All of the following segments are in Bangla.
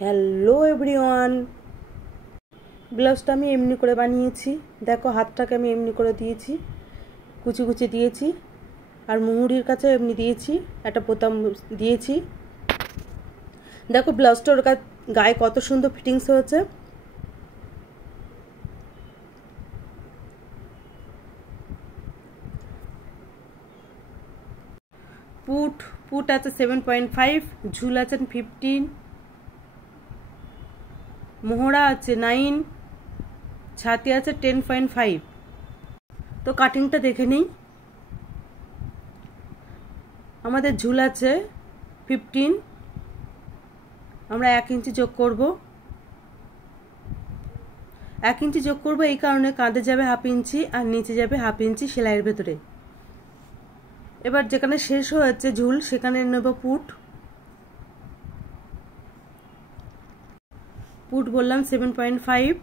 হ্যালো এভরিওয়ান, ব্লাউজটা আমি এমনি করে বানিয়েছি। দেখো হাতটাকে আমি এমনি করে দিয়েছি, কুচি কুচি দিয়েছি, আর মুহুরির কাছে এমনি দিয়েছি, একটা বোতাম দিয়েছি। দেখো ব্লাউজটা ওর গায়ে কত সুন্দর ফিটিংস হয়েছে। পুট আছে 7.5, ঝুল আছেন 15, মোহরা আছে 9, ছাতি আছে 10.5। তো কাটিংটা দেখে নিই। আমাদের ঝুল আছে 15, আমরা 1 ইঞ্চি যোগ করব। 1 ইঞ্চি যোগ করব এই কারণে, কাঁধে যাবে 1/2 ইঞ্চি আর নিচে যাবে 1/2 ইঞ্চি সেলাইয়ের ভেতরে। এবার যেখানে শেষ হয়েছে ঝুল সেখানে নেব পুট বললাম 7.5।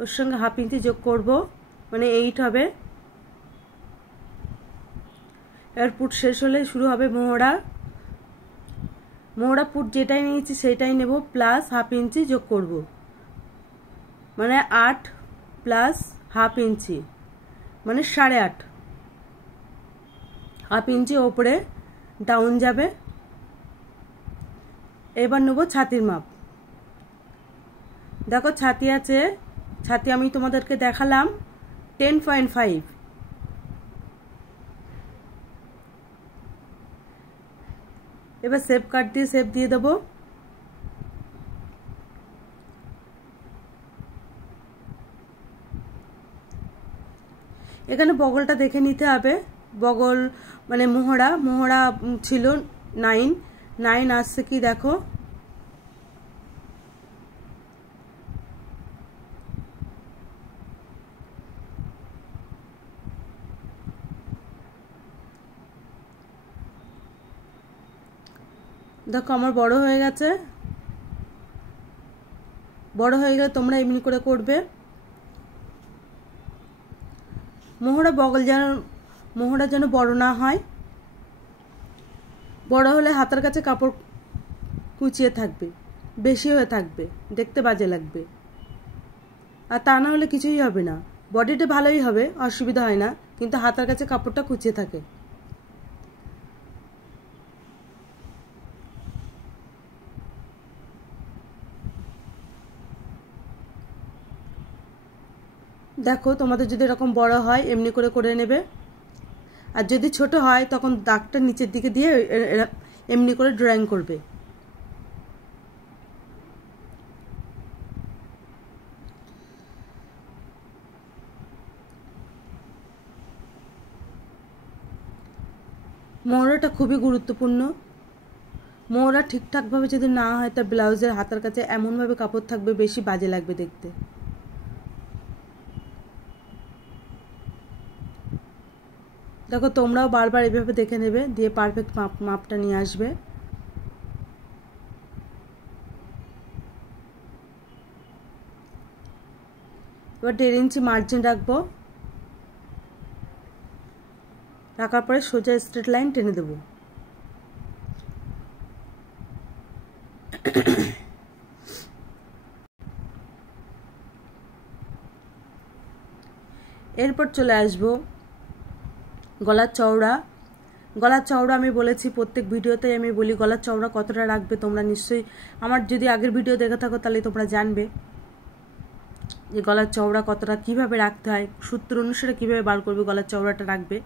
ওর সঙ্গে 1/2 ইঞ্চি যোগ করব, মানে 8 হবে। এবার পুট শেষ হলে শুরু হবে মোহরা। পুট যেটাই নিয়েছি সেটাই নেব, প্লাস 1/2 ইঞ্চি যোগ করব, মানে 8 প্লাস 1/2 ইঞ্চি মানে 8.5। 1/2 ইঞ্চি ওপরে ডাউন যাবে। এবার নেব ছাতির মাপ। দেখো ছাতি আছে, ছাতি আমি তোমাদেরকে দেখালাম 10.5। এবার শেপ কাট দিয়ে শেপ দিয়ে দেবো। এখানে বগলটা দেখে নিতে হবে। বগল মানে মোহরা ছিল 9 আসছে কি দেখো। দেখো আমার বড় হয়ে গেছে। বড় হয়ে গেলে তোমরা এমনি করে করবে। মোহরা যেন বড় না হয়। বড় হলে হাতের কাছে কাপড় কুচিয়ে থাকবে, বেশি হয়ে থাকবে, দেখতে বাজে লাগবে। আর তা না হলে কিছুই হবে না। বডিটা ভালোই হবে, অসুবিধা হয় না, কিন্তু হাতের কাছে কাপড়টা কুচিয়ে থাকে। দেখো তোমাদের যদি এরকম বড় হয় এমনি করে নেবে, আর যদি ছোট হয় তখন দাগটা নিচের দিকে দিয়ে এমনি করে ড্রয়িং করবে। মোহরাটা খুবই গুরুত্বপূর্ণ। মোহরা ঠিকঠাকভাবে যদি না হয় তা ব্লাউজের হাতার কাছে এমনভাবে কাপড় থাকবে, বেশি বাজে লাগবে দেখতে। দেখো তোমরাও বারবার এভাবে দেখে নেবে, দিয়ে পারফেক্ট মাপটা নিয়ে আসবে। এবার 1.5 ইঞ্চি মার্জিন রাখবো। রাখার পরে সোজা স্ট্রেট লাইন টেনে দেব। এরপর চলে আসবো গলার চওড়া। আমি বলেছি প্রত্যেক ভিডিওতে, আমি বলি গলার চওড়া কতটা রাখবে। তোমরা নিশ্চয়ই আমার যদি আগের ভিডিও দেখে থাকো তাহলে তোমরা জানবে যে গলার চওড়া কতটা কিভাবে রাখতে হয়, সূত্র অনুসারে কিভাবে বার করবে গলার চওড়াটা রাখবে।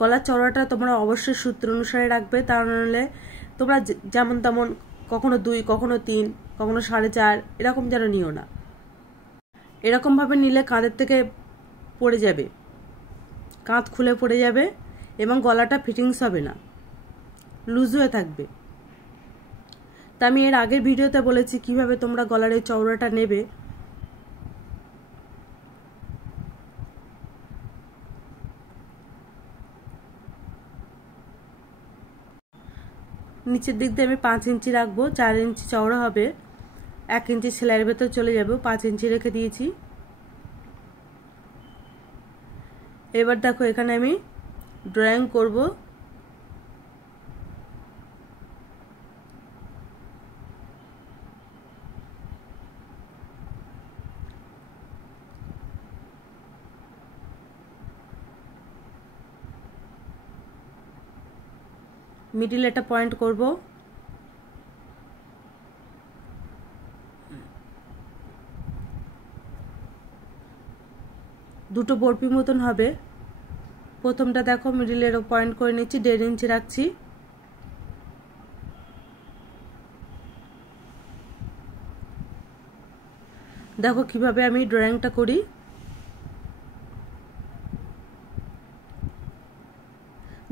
গলার চওড়াটা তোমরা অবশ্যই সূত্র অনুসারে রাখবে, তা নাহলে তোমরা যেমন তেমন কখনো 2, কখনো 3, কখনো 4.5 এরকম যেন নিও না। এরকমভাবে নিলে কাঁধের থেকে পড়ে যাবে, কাঁধ খুলে পড়ে যাবে এবং গলাটা ফিটিংস হবে না, লুজ হয়ে থাকবে। তা আমি এর আগের ভিডিওতে বলেছি কিভাবে তোমরা গলার এই চওড়াটা নেবে। নিচের দিক দিয়ে আমি 5 ইঞ্চি রাখবো, 4 ইঞ্চি চওড়া হবে, 1 ইঞ্চি সেলাইয়ের ভেতর চলে যাবে, 5 ইঞ্চি রেখে দিয়েছি। এবার দেখো এখানে আমি ড্রয়িং করব। মিডিল একটা পয়েন্ট করব। দুটো বরফি মতন হবে। প্রথমটা দেখো মিডিলের পয়েন্ট করে নিচ্ছি, 1.5 ইঞ্চি রাখছি। দেখো কিভাবে আমি ড্রয়িংটা করি।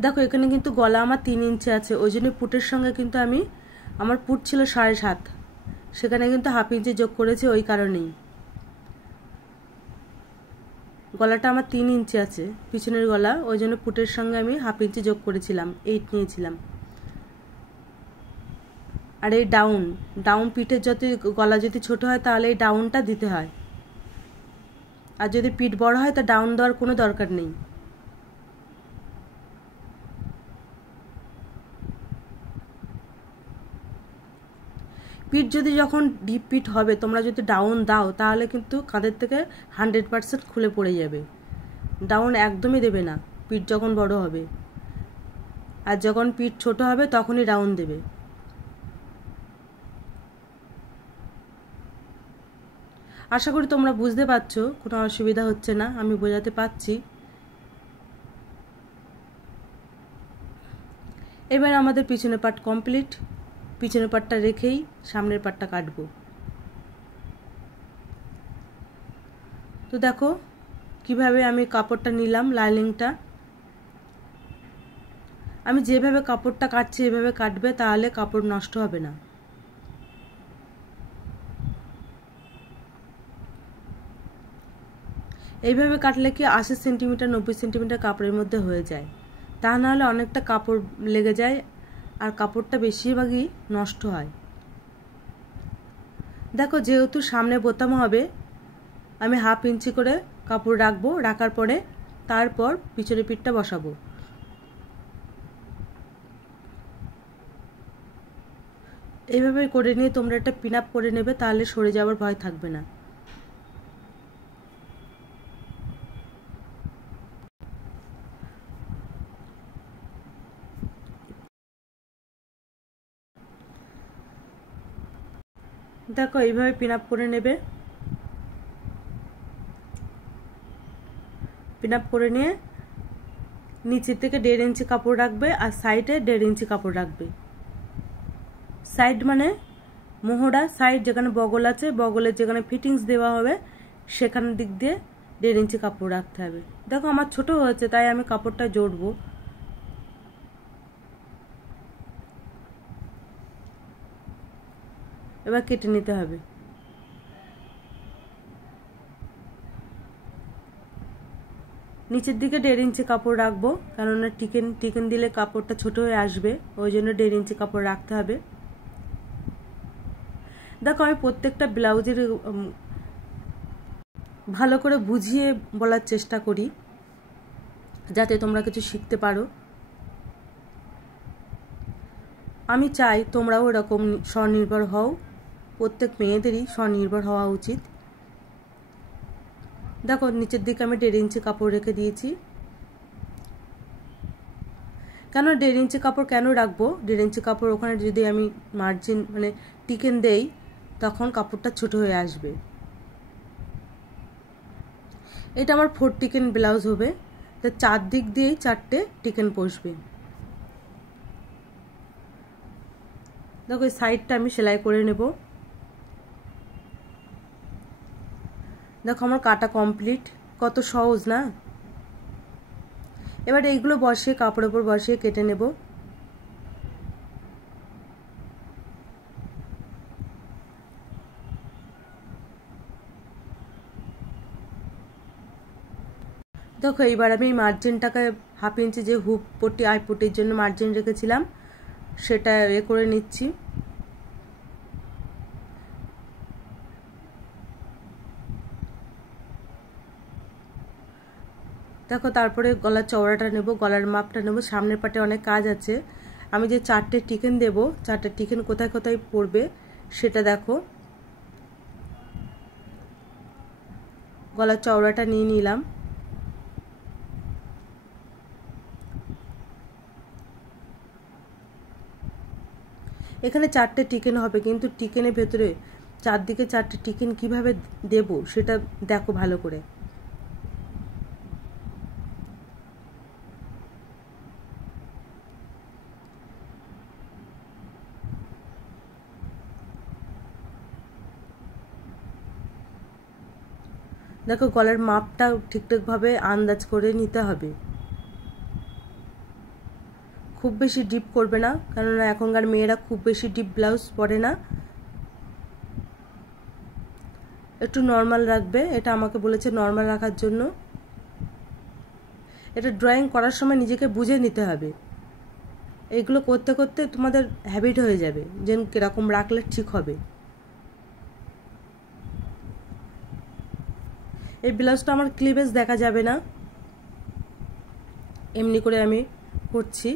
দেখো এখানে কিন্তু গলা আমার 3 ইঞ্চি আছে, ওই জন্য পুটের সঙ্গে কিন্তু আমি, আমার পুট ছিল 7.5, সেখানে কিন্তু 1/2 ইঞ্চি যোগ করেছি ওই কারণেই। গলাটা আমার 3 ইঞ্চি আছে পিছনের গলা, ওই জন্য পুটের সঙ্গে আমি 1/2 ইঞ্চি যোগ করেছিলাম, 8 নিয়েছিলাম। আর এই ডাউন পিঠের যদি গলা যদি ছোট হয় তাহলে এই ডাউনটা দিতে হয়, আর যদি পিঠ বড় হয় তা ডাউন দেওয়ার কোনো দরকার নেই। পিঠ যদি যখন ডিপ পিঠ হবে তোমরা যদি ডাউন দাও তাহলে কিন্তু কাঁধের থেকে 100% খুলে পড়ে যাবে। ডাউন একদমই দেবে না পিঠ যখন বড় হবে, আর যখন পিঠ ছোট হবে তখনই ডাউন দেবে। আশা করি তোমরা বুঝতে পারছো, কোনো অসুবিধা হচ্ছে না, আমি বোঝাতে পারছি। এবার আমাদের পিছনের পার্ট কমপ্লিট। পিছনের পার্টটা রেখেই সামনের পার্টটা কাটবো। তো দেখো কিভাবে আমি কাপড়টা নিলাম, লাইনিংটা আমি যেভাবে কাপড়টা কাটছি এভাবে কাটবে, তাহলে কাপড় নষ্ট হবে না। এইভাবে কাটলে কি 80 সেন্টিমিটার 90 সেন্টিমিটার কাপড়ের মধ্যে হয়ে যায়, তা নাহলে অনেকটা কাপড় লেগে যায় আর কাপড়টা বেশিরভাগই নষ্ট হয়। দেখো যেহেতু সামনে বোতাম হবে, আমি 1/2 ইঞ্চি করে কাপড় রাখবো, রাখার পরে তারপর পিছনের পিঠটা বসাবো। এইভাবে করে নিয়ে তোমরা একটা পিন আপ করে নেবে, তাহলে সরে যাওয়ার ভয় থাকবে না। দেখো এইভাবে পিন আপ করে নেবে। পিন আপ করে নিয়ে নিচের থেকে 1.5 ইঞ্চি কাপড় রাখবে আর সাইডে 1.5 ইঞ্চি কাপড় রাখবে। সাইড মানে মোহরা সাইড, যেখানে বগল আছে, বগলের যেখানে ফিটিংস দেওয়া হবে সেখানের দিক দিয়ে 1.5 ইঞ্চি কাপড় রাখতে হবে। দেখো আমার ছোট হয়েছে তাই আমি কাপড়টা জোড়বো। এবার কেটে নিতে হবে। নিচের দিকে 1.5 ইঞ্চি কাপড় রাখবো, কেননা টিকেন দিলে কাপড়টা ছোট হয়ে আসবে, ওই জন্য 1.5 ইঞ্চি কাপড় রাখতে হবে। দেখো আমি প্রত্যেকটা ব্লাউজের ভালো করে বুঝিয়ে বলার চেষ্টা করি যাতে তোমরা কিছু শিখতে পারো। আমি চাই তোমরাও এরকম স্বনির্ভর হও, প্রত্যেক মেয়েদেরই স্বনির্ভর হওয়া উচিত। দেখো নিচের দিকে আমি 1.5 ইঞ্চি কাপড় রেখে দিয়েছি। কেন 1.5 ইঞ্চি কাপড় কেন রাখবো? 1.5 ইঞ্চি কাপড় ওখানে যদি আমি মার্জিন মানে টিকেন দেই তখন কাপড়টা ছোট হয়ে আসবে। এটা আমার 4 টিকেন ব্লাউজ হবে, তো 4 দিক দিয়েই 4টে টিকেন বসবে। দেখো এই সাইডটা আমি সেলাই করে নেব। দেখো আমার কাটা কমপ্লিট, কত সহজ না। এবার এইগুলো বসিয়ে কাপড়ের উপর বসিয়ে কেটে নেব। দেখো এইবার আমি মার্জিনটাকে 1/2 ইঞ্চি যে হুপ পট্টি আই পট্টির জন্য মার্জিন রেখেছিলাম সেটা করে নিচ্ছি। দেখো তারপরে গলার চওড়াটা নেব, গলার মাপটা নেব। সামনের পাটে অনেক কাজ আছে। আমি যে 4টে টিকেন দেব, 4টে টিকেন কোথায় কোথায় পড়বে সেটা দেখো। গলার চওড়াটা নিয়ে নিলাম। এখানে 4টে টিকেন হবে, কিন্তু টিকেনের ভেতরে চারদিকে 4টে টিকেন কিভাবে দেব সেটা দেখো ভালো করে। দেখো গলার মাপটা ঠিকঠাকভাবে আন্দাজ করে নিতে হবে। খুব বেশি ডিপ করবে না, কেননা এখনকার মেয়েরা খুব বেশি ডিপ ব্লাউজ পরে না। একটু নর্মাল রাখবে, এটা আমাকে বলেছে নর্মাল রাখার জন্য। এটা ড্রয়িং করার সময় নিজেকে বুঝে নিতে হবে। এইগুলো করতে করতে তোমাদের হ্যাবিট হয়ে যাবে যে কিরকম রাখলে ঠিক হবে। এই ব্লাউজটা আমার ক্লিভেজ দেখা যাবে না, এমনি করে আমি করছি।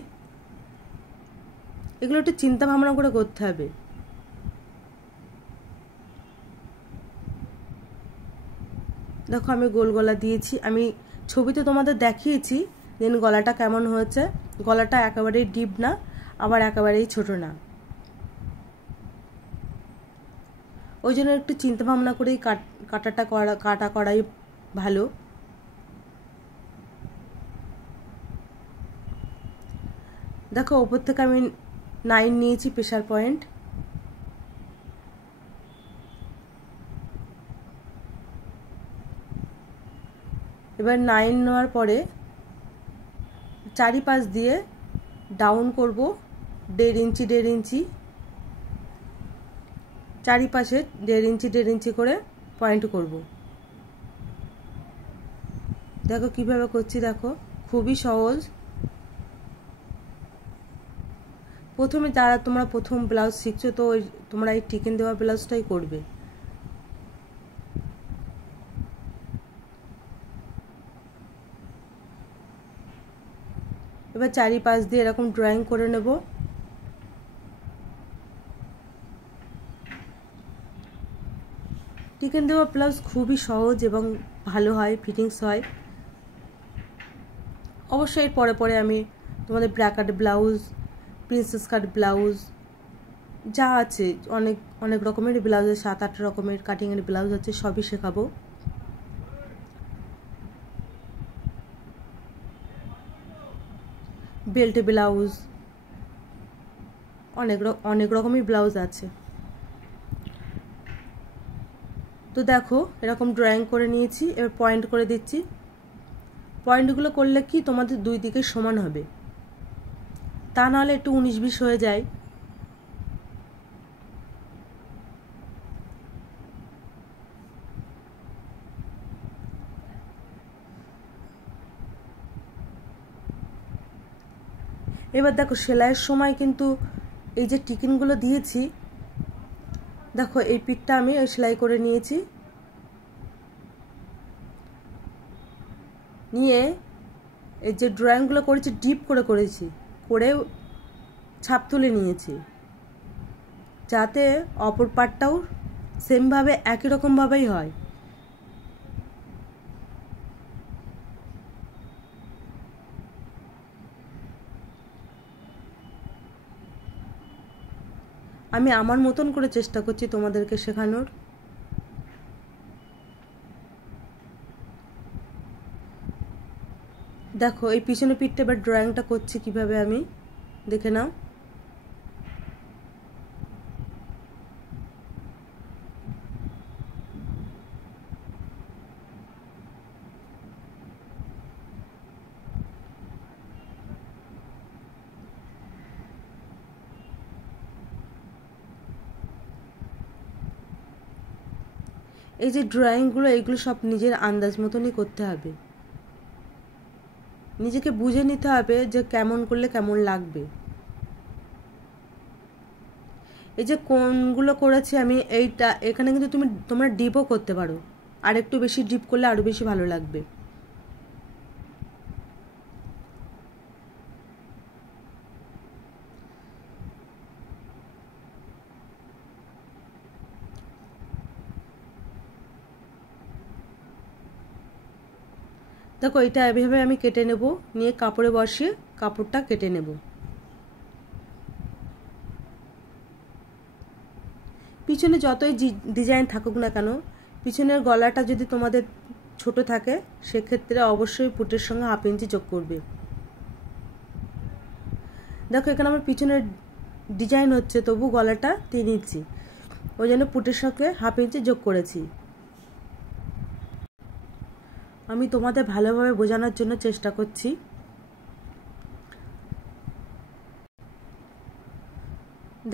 এগুলো একটু চিন্তা ভাবনা করে করতে হবে। দেখো আমি গোল গলা দিয়েছি, আমি ছবিতে তোমাদের দেখিয়েছি দেন গলাটা কেমন হয়েছে। গলাটা একেবারেই ডিপ না, আবার একেবারেই ছোট না, ওই জন্য একটু চিন্তা ভাবনা করেই কাটা করাই ভালো। দেখো ওপর থেকে আমি 9 নিয়েছি প্রেশার পয়েন্ট। এবার 9 নেওয়ার পরে চারিপাশ দিয়ে ডাউন করব 1.5 ইঞ্চি 1.5 ইঞ্চি, চারিপাশে 1.5 ইঞ্চি 1.5 ইঞ্চি করে পয়েন্ট করব। দেখো কিভাবে করছি, দেখো খুবই সহজ। প্রথমে যারা তোমরা প্রথম ব্লাউজ শিখছো তো তোমরা এই টিকেন দেওয়া ব্লাউজটাই করবে। এবার চারিপাশ দিয়ে এরকম ড্রয়িং করে নেব। টিকেন দেওয়া ব্লাউজ খুবই সহজ এবং ভালো হয়, ফিটিংস হয়। অবশ্যই এর পরে পরে আমি তোমাদের ব্র্যাকেট ব্লাউজ, প্রিন্সেস কাট ব্লাউজ যা আছে অনেক অনেক রকমের ব্লাউজ, 7-8 রকমের কাটিংয়ের ব্লাউজ আছে, সবই শেখাবো। বেল্ট ব্লাউজ, অনেক রকমের ব্লাউজ আছে। তো দেখো এরকম ড্রয়িং করে নিয়েছি, এবার পয়েন্ট করে দিচ্ছি। পয়েন্টগুলো করলে কি তোমাদের দুই দিকে সমান হবে, তা নাহলে একটু 19-20 হয়ে যায়। এবার দেখো সেলাইয়ের সময় কিন্তু এই যে টিকিনগুলো দিয়েছি, দেখো এই পিঠটা আমি সেলাই করে নিয়েছি, নিয়ে এই যে ড্রয়িংগুলো করেছি ডিপ করে করেছি, করে ছাপ তুলে নিয়েছি, যাতে অপর পার্টটাও সেমভাবে একই রকমভাবেই হয়। আমি আমার মতন করে চেষ্টা করছি তোমাদেরকে শেখানোর। দেখো এই পিছনে পিঠটা এবার ড্রয়িংটা করছি কিভাবে আমি, দেখে নাও। এই যে ড্রয়িংগুলো এইগুলো সব নিজের আন্দাজ মতনই করতে হবে, নিজেকে বুঝে নিতে হবে যে কেমন করলে কেমন লাগবে। এই যে কোনগুলো করেছি আমি এইটা, এখানে কিন্তু তোমরা ডিপও করতে পারো, আর একটু বেশি ডিপ করলে আরও বেশি ভালো লাগবে। দেখো এটা এভাবে আমি কেটে নেব, নিয়ে কাপড়ে বসিয়ে কাপড়টা কেটে নেব। পিছনে যতই ডিজাইন থাকুক না কেন, পিছনের গলাটা যদি তোমাদের ছোট থাকে সেক্ষেত্রে অবশ্যই পুটের সঙ্গে 1/2 ইঞ্চি যোগ করবে। দেখো এখানে আমার পিছনের ডিজাইন হচ্ছে, তবু গলাটা 3 ইঞ্চি, ওই জন্য পুটের সঙ্গে 1/2 ইঞ্চি যোগ করেছি। আমি তোমাদের ভালোভাবে বোঝানোর জন্য চেষ্টা করছি।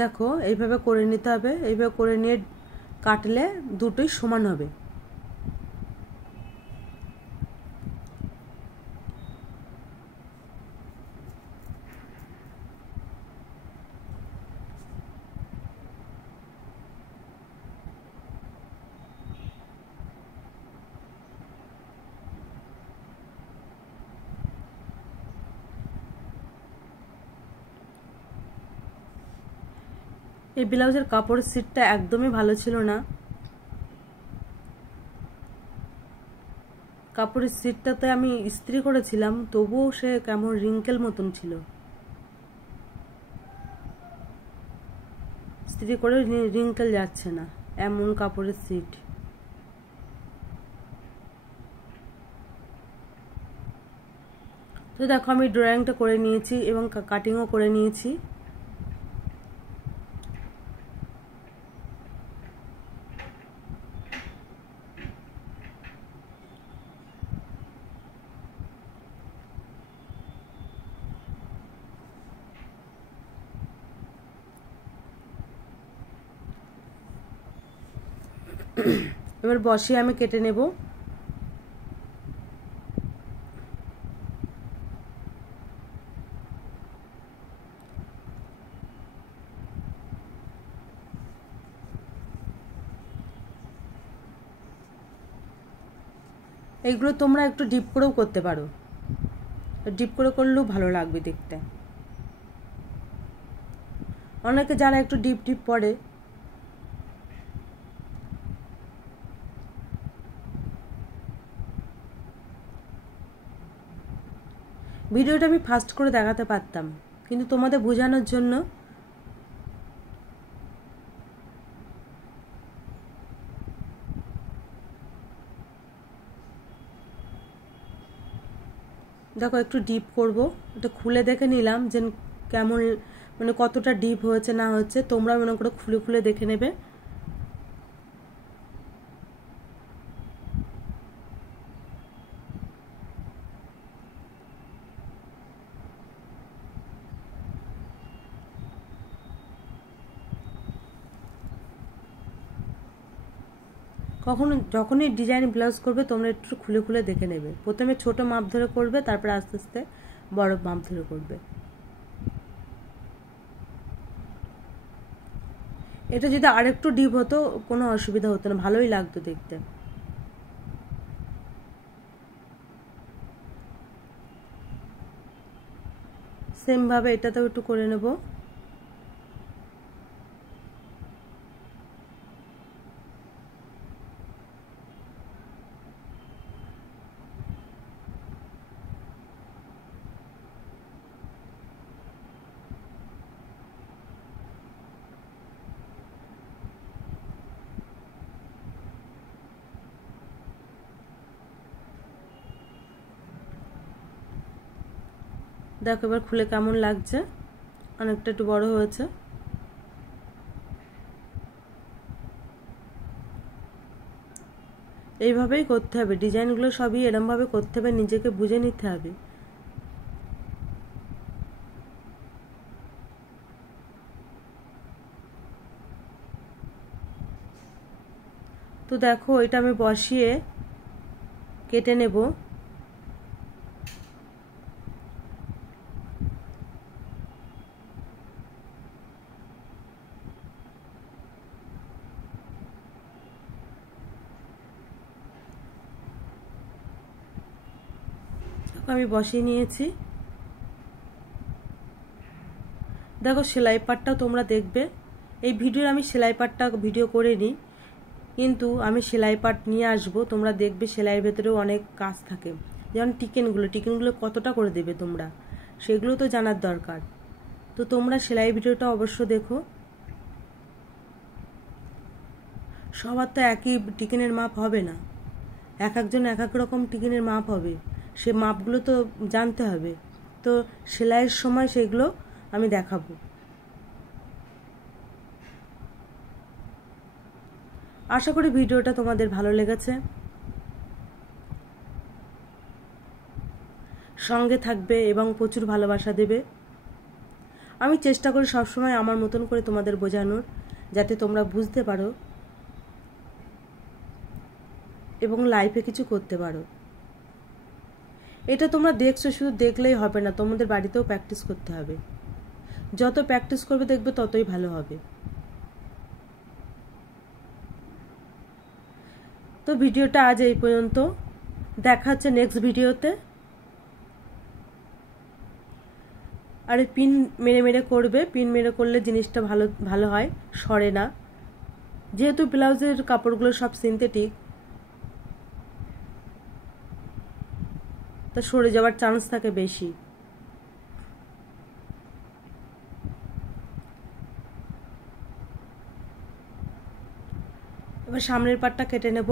দেখো এইভাবে করে নিতে হবে, এইভাবে করে নিয়ে কাটলে দুটোই সমান হবে। এই ব্লাউজের কাপড়ের সিটটা একদমই ভালো ছিল না, কাপড়ের সিটটাতে আমি ইস্ত্রি করেছিলাম, তবুও সে কেমন রিঙ্কেল মতন ছিল, ইস্ত্রি করে রিঙ্কেল যাচ্ছে না, এমন কাপড়ের সিট। তো দেখো আমি ড্রয়িংটা করে নিয়েছি এবং কাটিংও করে নিয়েছি। এবার বসিয়ে আমি কেটে নেব। এইগুলো তোমরা একটু ডিপ করেও করতে পারো, ডিপ করে করলেও ভালো লাগবে দেখতে। অনেকে যারা একটু ডিপ ডিপ পরে ভিডিওটা আমি ফাস্ট করে দেখাতে পারতাম, কিন্তু তোমাদের বোঝানোর জন্য দেখো একটু ডিপ করব, এটা খুলে দেখে নিলাম যে কেমন মানে কতটা ডিপ হয়েছে না হচ্ছে, তোমরা মনে করে খুলে খুলে দেখে নেবে। যখনই ডিজাইন ব্লাউজ করবে তোমরা একটু খুলে খুলে দেখে নেবে, প্রথমে ছোট মাপ ধরে করবে, তারপরে আস্তে আস্তে বড় মাপ ধরে করবে। এটা যদি আরেকটু ডিপ হতো কোনো অসুবিধা হতো না, ভালোই লাগতো দেখতে। সেম ভাবে এটাতেও একটু করে নেব। দেখো এবার খুলে কেমন লাগছে, অনেকটা একটু বড় হয়েছে। এইভাবেই করতে হবে, ডিজাইনগুলো সবই এরমভাবে করতে হবে, নিজেকে বুঝে নিতে হবে। তো দেখো এটা আমি বসিয়ে কেটে নেব। আমি বসিয়ে নিয়েছি। দেখো সেলাই পাটটাও তোমরা দেখবে, এই ভিডিওর আমি সেলাই পাটটা ভিডিও করে নিই, কিন্তু আমি সেলাই পাট নিয়ে আসবো, তোমরা দেখবে সেলাইয়ের ভেতরেও অনেক কাজ থাকে, যেমন টিকেনগুলো কতটা করে দেবে তোমরা, সেগুলো তো জানার দরকার। তো তোমরা সেলাই ভিডিওটা অবশ্য দেখো। সবার তো একই টিকেনের মাপ হবে না, এক একজন এক এক রকম টিকেনের মাপ হবে, সে মাপগুলো তো জানতে হবে। তো সেলাইয়ের সময় সেগুলো আমি দেখাবো। আশা করি ভিডিওটা তোমাদের ভালো লেগেছে। সঙ্গে থাকবে এবং প্রচুর ভালোবাসা দেবে। আমি চেষ্টা করি সবসময় আমার মতন করে তোমাদের বোঝানোর, যাতে তোমরা বুঝতে পারো এবং লাইফে কিছু করতে পারো। এটা তোমরা দেখছো, শুধু দেখলেই হবে না, তোমাদের বাড়িতেও প্র্যাকটিস করতে হবে। যত প্র্যাকটিস করবে দেখবে ততই ভালো হবে। তো ভিডিওটা আজ এই পর্যন্ত, দেখা হচ্ছে নেক্সট ভিডিওতে। আর পিন মেরে মেরে করবে, পিন মেরে করলে জিনিসটা ভালো হয়, সরে না। যেহেতু ব্লাউজের কাপড়গুলো সব সিনথেটিক, তা সরে যাওয়ার চান্স থাকে বেশি। এবার সামনের পাটটা কেটে নেব।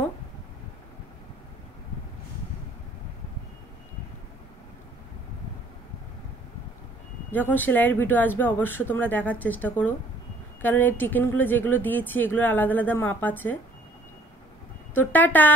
যখন সেলাইয়ের ভিডিও আসবে অবশ্য তোমরা দেখার চেষ্টা করো, কারণ এই টিকেনগুলো যেগুলো দিয়েছি এগুলোর আলাদা আলাদা মাপ আছে। তো টাটা।